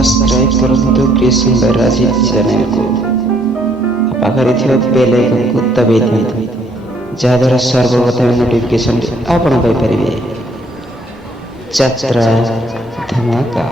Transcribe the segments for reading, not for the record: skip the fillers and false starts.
सब्सक्राइब କରନ୍ତୁ କ୍ରିଏସନ ରାଜୀବ ଚ୍ୟାନେଲକୁ। ପାଖରେ ଥିବା ବେଲ୍ ଆଇକନକୁ ଦବାଇ ଦିଅନ୍ତୁ, ଯାହାଦ୍ୱାରା ସର୍ବପ୍ରଥମେ ନୋଟିଫିକେସନ୍ ଆପଣ ପାଇପାରିବେ। ଯାତ୍ରା ଧମାକା।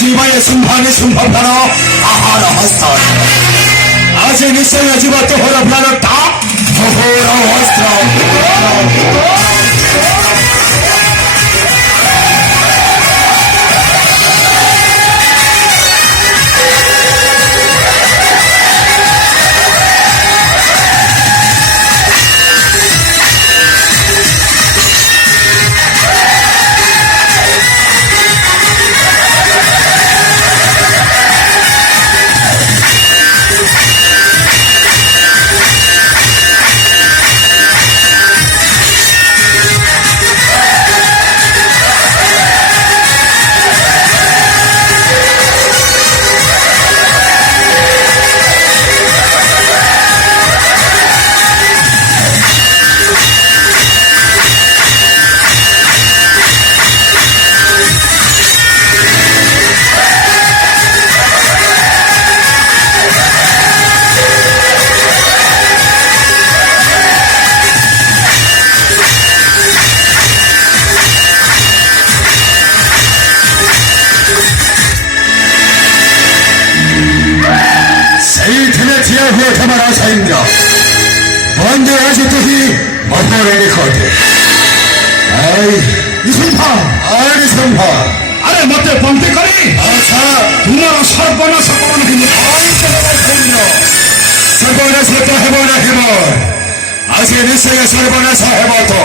জীবায় সম্ভানে সম্ভাবনা আহার হস্তায় আজ নিশ্চয় জীব তোহর প্রাণটা তোহর হস্ত বন্ধু আছে তুই মহরের ঘটে আরে মতে বন্ধে করি আচ্ছা তোমার সর্বনাশ করণ কিন্তু সর্বনাশ হতে ହେବ না ହେବ আজ নিশ্চয় সর্বনাশ ହେବ তো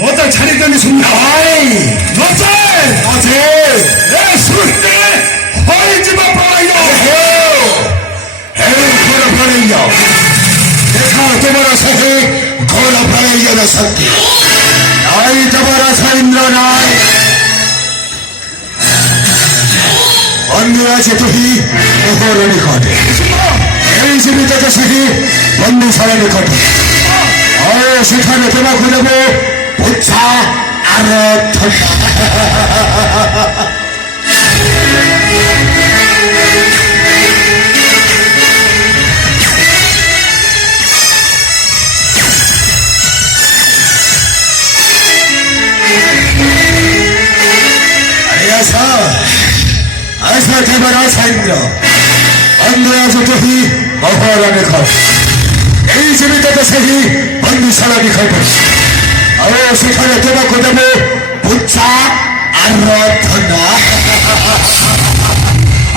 মতে ছাড়িদেনি শুননা ভাই নচে নচে এ সৃষ্টি হয়েଯିବ প্রলয় ঘোর প্রলয় देखा तुम्हारा सही घोर प्रलय शक्ति आई तुम्हारा सैन्द्र नाय अन्य আছে তুই ওপর নিকটে এই জীবিত সহি বন্ধুশালা নিকটে আর সেখানে তোমাকে দেব উচ্ছা আর রাসাইন্দ্র অন্ধ্রাজ টহি মহারাণী ঘর এই জীবিততে সেই বন্দীশালা নিকট আর সেখানে তোমাকে দেব বুচ্ছা আর রথনা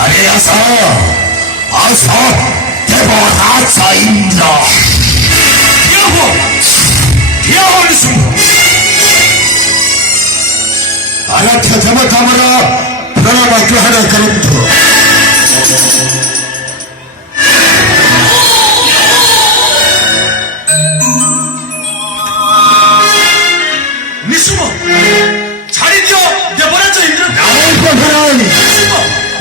আরে আসা আসা দেবরাজ ইন্দ্র আরাধ্য দেবতা আমরা প্রণাম গ্রহণ করন্তু ନିଶୁମ ଛାଡ଼ି ଦିଅ ଦେବରାଜ ଇନ୍ଦ୍ର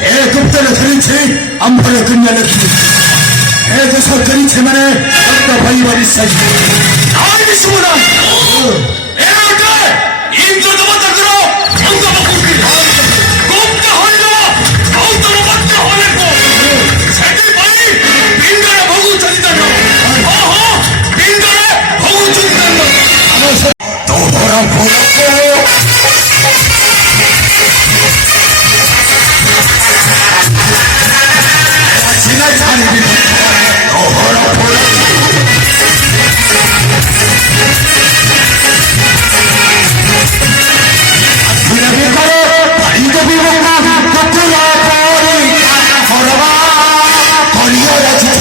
ଏ ଗୁପ୍ତରେ ଧରିଛି ଆମ୍ଭର କନ୍ୟା ଲକ୍ଷ୍ମୀ ଏ ଦେଶ କରିছে ମାନେ ରକ୍ତ ବହିବ ନିଶ୍ଚୟ ନାଇଁ ନିଶୁମ ନା ଏ ଗୋଟେ ଇନ୍ଦ୍ର ଦେବତାଙ୍କର ଅଙ୍ଗ ପ୍ରକୃତି ଗୁପ୍ତ ହୋଇବ ଗୌତମ ପତ୍ର ହଲେକ ସେଥିପାଇଁ ପିଣ୍ଡରେ ଭୋଗୁଛନ୍ତି ତାଙ୍କ ଓହୋ ପିଣ୍ଡରେ ଭୋଗୁଛନ୍ତି ତାଙ୍କ ତୋର ଫୁଲକୁ ସିନା ଛାଡ଼ିବି ତୋର ଫୁଲକୁ ବିରବି କର ପାଣିଦେବୀ ବଙ୍କା କୁକୁର ପରି କରବା କରିଅ ରାଜି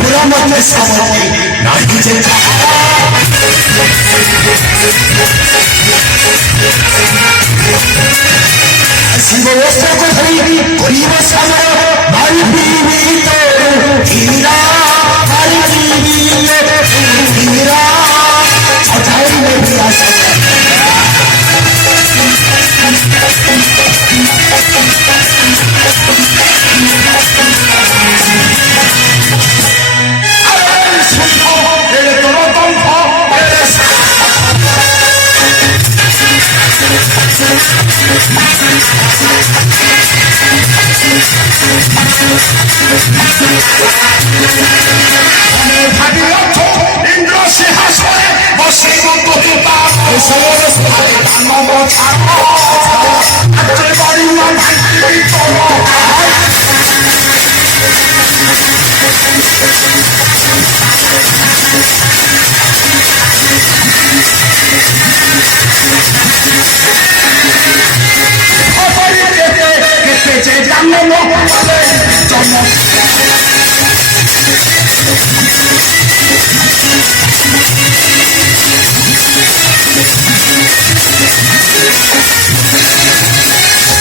পুরা মতে সামনে নাহি যে শিব অস্ত্রকে ধরি করিব সামর বাড়ি বিবিত হীরা বাড়ি বিবিত হীরা ছটাইলে বিলাস ইন্দ্র সিংহাসনে বসিব কহিবা সমস্তায় দানব ছাড় বাড়িয়া ভাই কেটে জন্ম জন্ম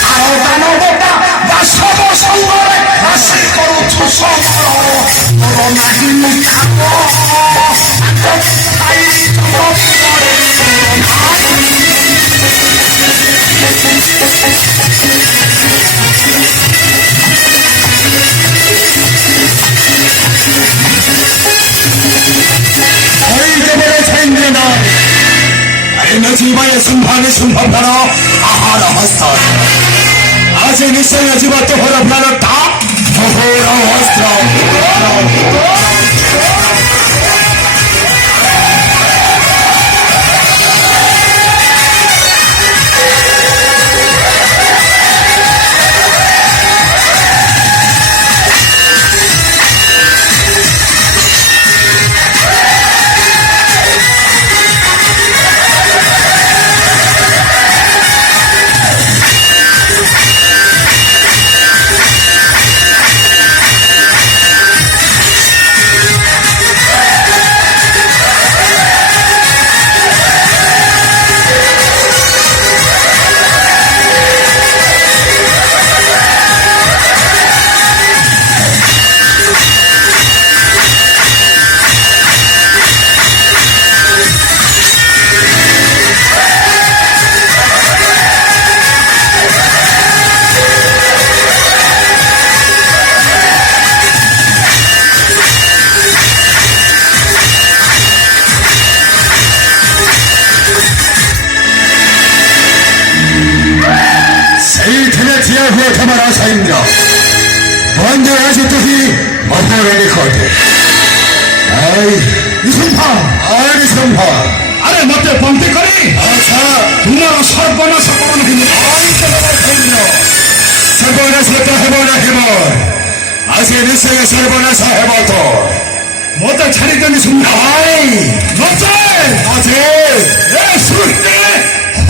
আর দানবতা বাসব সঙ্গরে হাসি করুছু সমর তোর নাহি মুখাব খাই জীবনে সম্ভাবে সম্ভাবনা আহার হস্ত আজ নিশ্চয় জীব তোহর প্রাণটা মোহর অস্ত্র রাসাইন্দ্র বন্ধু আছে তুই মহরের নিকটে এই আর নিসম্ভ আরে মতে বন্দি করি আচ্ছা তোমার সর্বনাশ করণ কিন্তু সর্বনাশ হতে ହେବ না ହେବ আজকে নিশ্চয় সর্বনাশ ହେବ তো মতে ছাড়িতেনি শুনলে ভাই নচে আছে এ সৃষ্টি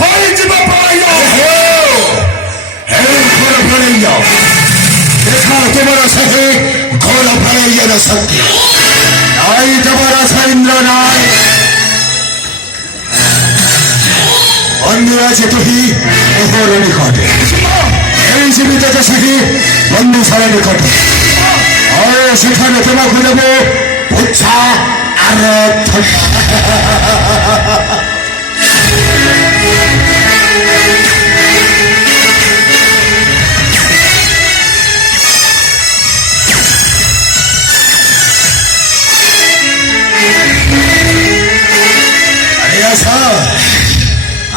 হয়ে যাব পড়াইয়া ঘর ফেলাইয়া দেখা তোমার সাথে ঘর ফেলাইয়া না সত্য নাই তোমার আছে ইন্দ্র নাই অন্য আছে তুহি ওপর নিকটে এই জীবিত সাথে বন্ধুশালা নিকটে আর সেখানে তোমাকে দেবো উচ্ছা আর আশা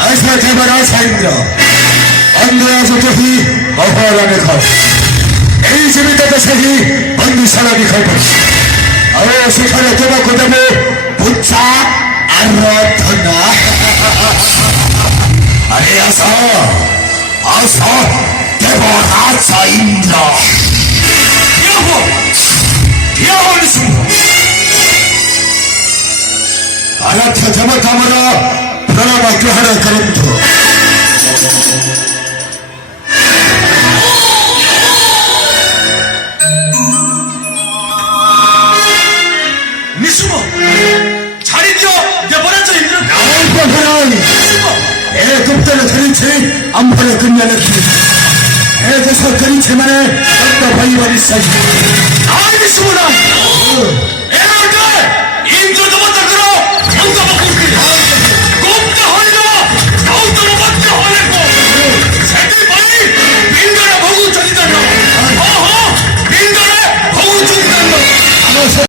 আশা তোমার আশা ইন্দ্র অন্য আছে তুহি অপর নিকট এই জীবিত সাথে বন্ধুশালা নিকট আর সেখানে তোমাকে দেবো উচ্ছা আর ধনা আরে আশা আশা দেবরাজ ইন্দ্র আরাধ্য দেবতা আমরা প্রণব গ্রহণ করন্তু নিশুভ ছাড়ি দিও দেবরাজ ইন্দ্র এ গুপ্তর ধরিছে আম্ভর কন্যা লক্ষ্মী এ দেশ করিছে মানে ভাই বিশ্বাস আর নিশুভ না